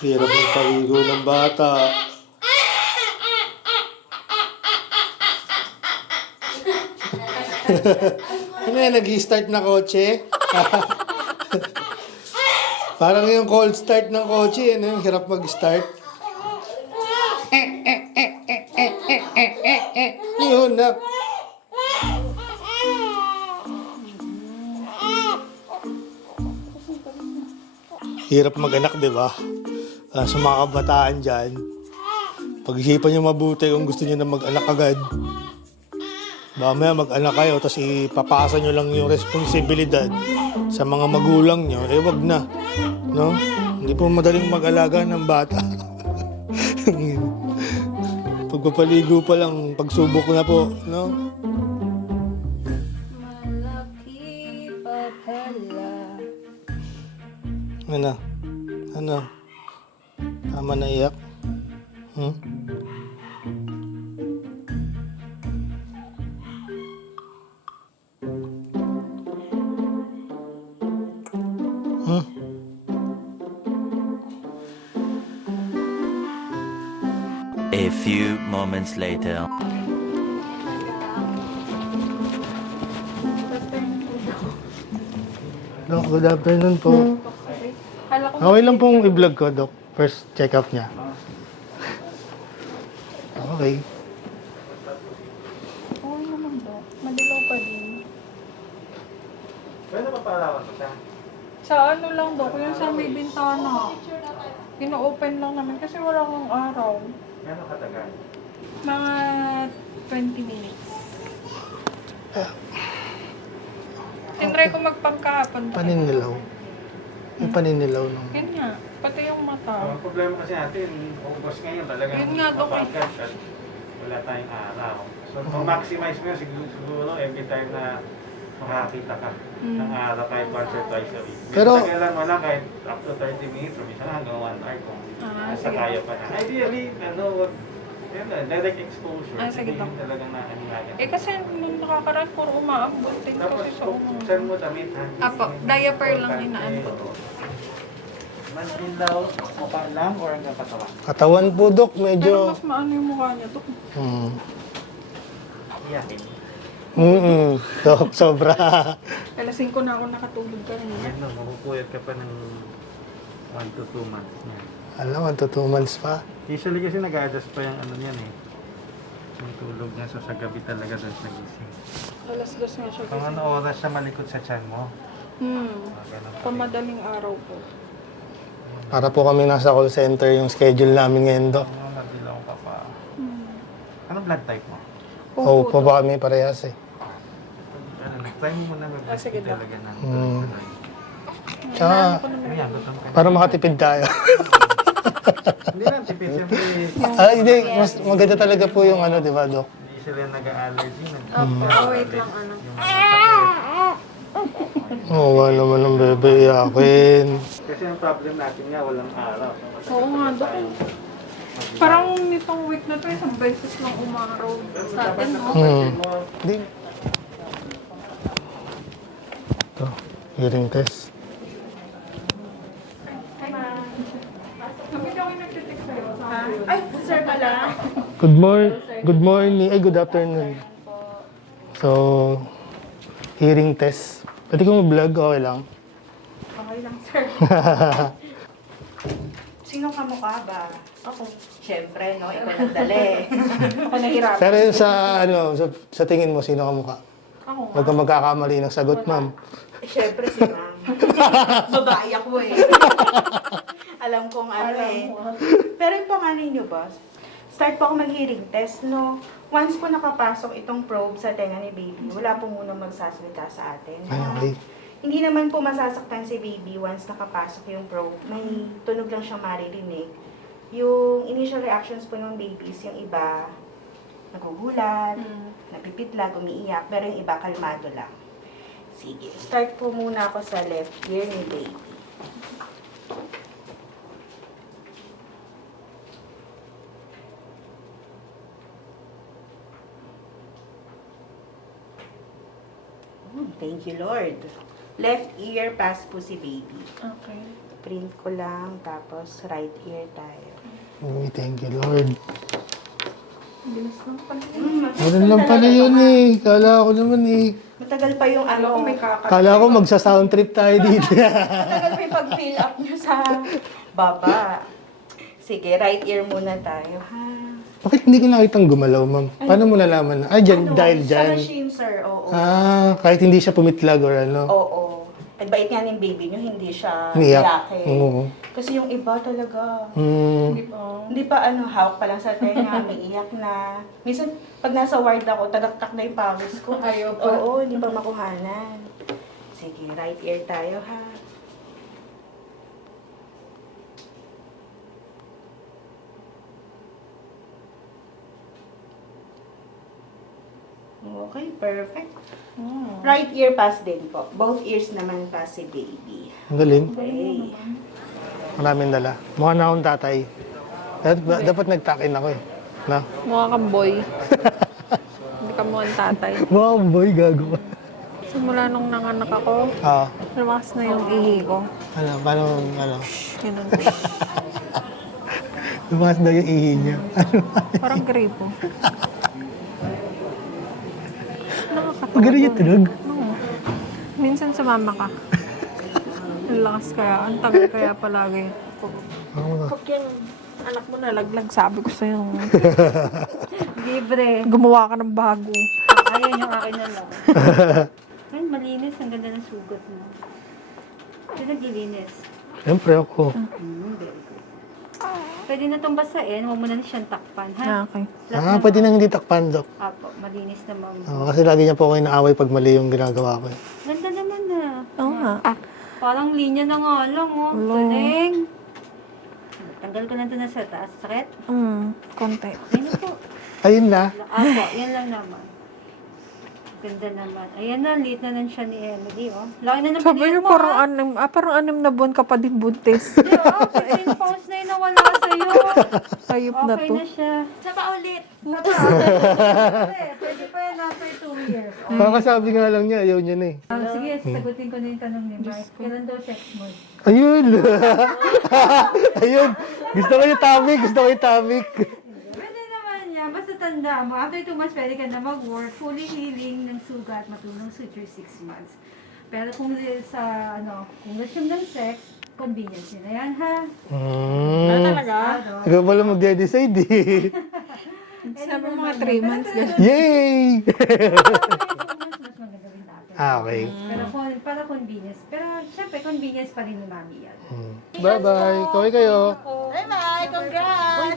Hirap ng paligo ng bata. Ano yan, nag-i-start na kotse? Parang yung cold start ng kotse, ano yung hirap mag-start. Yun na. Hirap mag-anak, di ba? Sa mga kabataan dyan, pag-isipan nyo mabuti kung gusto nyo na mag-anak agad. Mamaya mag-anak kayo, tapos ipapasa nyo lang yung responsibilidad sa mga magulang nyo, eh wag na. No? Hindi po madaling mag-alaga ng bata. Pagpapaligo pa lang, pagsubok na po, no? Malaki pa pala. Ano? Ano? Tama na iyak? Hmm? Hmm? A few moments later. Dok, good afternoon po. Kala ko Okay lang pong i-vlog ko, Dok. First check-up niya. Okay. okay naman daw. Madilaw pa din. Pwede pa palawan ko siya? Sa ano lang daw, yung sa may bintana. Ino-open lang namin kasi wala kang araw. Gano'ng katagal? Mga 20 minutes. Tinry ko magpangkahapon. Paninilaw. Yung paninilaw nung... Yan nga, pati yung mata. Ang problema kasi natin, August ngayon talagang Yun nga, Dok, eh. mapagkat at wala tayong araw. So, ma-maximize mo yun siguro every time na makakita ka ng araw kahit once or twice a week. Pero- Tagalan mo lang kahit up to 30 minutes or minsan hanggang 1 hour kung nasa sige. kaya pa na. Ideally, wag, yun na, direct exposure. Sige, Hindi Dok. yun talagang nakanilagan. Eh kasi nung nakakaraan, puro umaambot din Tapos, kasi sa buksan mo damit ha. Apo, diaper lang inaanto. Mandilaw, mukha lang or hanggang katawan? Katawan po, Dok. Pero Medyo... mas maano yung mukha niya, Dok. Iyakin. Dok, sobra. Alas 5 na ako nakatulog kanina. Yan no, mapupuyat ka pa ng 1 to 2 months niya. Alam, 1 to 2 months pa. Usually kasi nag-adjust pa yung ano niyan eh. Yung tulog niya, so sa gabi talaga doon nagising. Alas 2 nga siya Pang kasi. ano oras siya malikot sa tiyan mo? Ganun pa rin. Pamadaling araw po. Para po kami nasa call center yung schedule namin ngayon, Dok. Ano, nagdilaw ka pa. Anong blood type mo? Oo, po ba kami parehas eh. Ano, try mo muna sige, Doc. talaga ng Tsaka, Ayan, gutom ka. para makatipid tayo. Hindi lang, tipid siyempre. Hindi, mas maganda talaga po yung ano, di ba, Dok? Hindi sila nag-allergy. Wait lang, ano. Yung mga sakit. Oo, wala naman ng bebe iyakin. Kasi ang problem natin nga, walang araw. So, Oo nga, Dok. Parang nitong week na to, isang beses lang umaraw sa atin, no? Hindi. Ito, hearing test. Kami daw yung nagtitik sa'yo. Ay, sir pala. Good morning. Ay, good afternoon. So, hearing test. Pwede ko mag-vlog? Okay lang. Okay lang, sir. Sino ka mukha ba? Ako. Siyempre, no? Ikaw nagdali. Ako nahirapan. Pero sa, ano, sa tingin mo, sino ka mukha? Ako nga. Huwag kang magkakamali ng sagot, ma'am. Siyempre, si ma'am. Babae ako eh. Alam kong ano eh. Pero yung pangalan niyo, boss, start po ako mag-hearing test, no? Once po nakapasok itong probe sa tenga ni baby, wala po muna magsasalita sa atin. Ay, okay. Hindi naman po masasaktan si baby once nakapasok yung probe. May tunog lang siyang maririnig. Yung initial reactions po ng babies, yung iba nagugulat, napipitlag, umiiyak, pero yung iba kalmado lang. Sige, start po muna ako sa left ear ni baby. Thank you, Lord. Left ear, pass po si baby. Okay. Print ko lang, tapos right ear tayo. Thank you, Lord. Bilis lang pala. Ganun lang pala yun eh. Kala ko naman eh. Matagal pa yung Alam ko may Kala ko magsa-sound trip tayo dito. matagal pa yung pag-fill up nyo sa baba. Sige, right ear muna tayo, ha? Bakit hindi ko nakitang gumalaw, ma'am? Paano mo nalaman na? Ay, dyan, dahil Sa dyan. machine, sir, oo. Kahit hindi siya pumitlag or ano. Oo. Ang bait nga ng baby nyo, hindi siya Umiyak. iyak eh. Oo. Kasi yung iba talaga, Hmm. hindi pa hawak pa lang sa tenga, may iyak na. Minsan, pag nasa ward ako, tagaktak na yung pawis ko. Ayaw pa. Oo, hindi pa makuhanan. Sige, right ear tayo, ha? Okay, perfect. Right ear pass din po. Both ears naman pass si baby. Ang galing. Okay. Maraming dala. Mukha na akong tatay. Dapat nagtakin ako eh. Na? Mukha kang boy. Hindi ka mukhang tatay. Wow, boy, gago. Simula nung nanganak ako, lumakas na yung ihi ko. Ano, paano, ano? Ganun. Lumakas na yung ihi niya. Parang gripo. Nakakatawa. Pag gano'n yung tunog. Oo. Minsan sumama ka. Ang lakas kaya. Ang tagal kaya palagi. Pag yung anak mo nalaglag, sabi ko sa'yo. Libre. Gumawa ka ng bago. Ayun yung akin na lang. Ay, malinis. Ang ganda ng sugat mo. Sino naglilinis? Siyempre ako. Pwede na itong basain. Huwag mo na siyang takpan, ha? Okay. Pwede nang hindi takpan, Dok. Apo, malinis na ma'am. Kasi lagi niya po ako inaaway pag mali yung ginagawa ko. Ganda naman na. Oo nga. Parang linya na nga lang, oh. Galing. Tanggal ko na ito na sa taas. Sakit? Konti. Ayun po. Ayun na. Apo, yan lang naman. Ganda naman. Ayan na, late na siya ni Emily, oh. Laki na ng Sabi niyo pinili mo, parang anim na buwan ka pa din buntis. Di, 15 pounds na yung nawala sa'yo. Ayop na Okay to. na siya. Saka ulit. Pwede pa yan after 2 years. Kakasabi nga lang niya, ayaw niya na eh. Sige, sagutin ko na yung tanong ni Mark. Kailan daw sex mo? Ayun! Ayun! Gusto ko yung topic! Gusto ko yung topic! Pwede naman yan. Basta tanda mo, after 2 months, pwede ka na mag-work, fully healing ng sugat, matulong suture 6 months. Pero kung kung resume ng sex, convenience yun na yan, ha? Talaga? Ikaw pala magde-decide eh. Sabi mo mga 3 months. Yay! Mas maganda rin natin. Okay. Pero para convenience. Pero syempre, convenience pa rin ni mami yan. Bye-bye. Kaway kayo. Bye-bye. Congrats!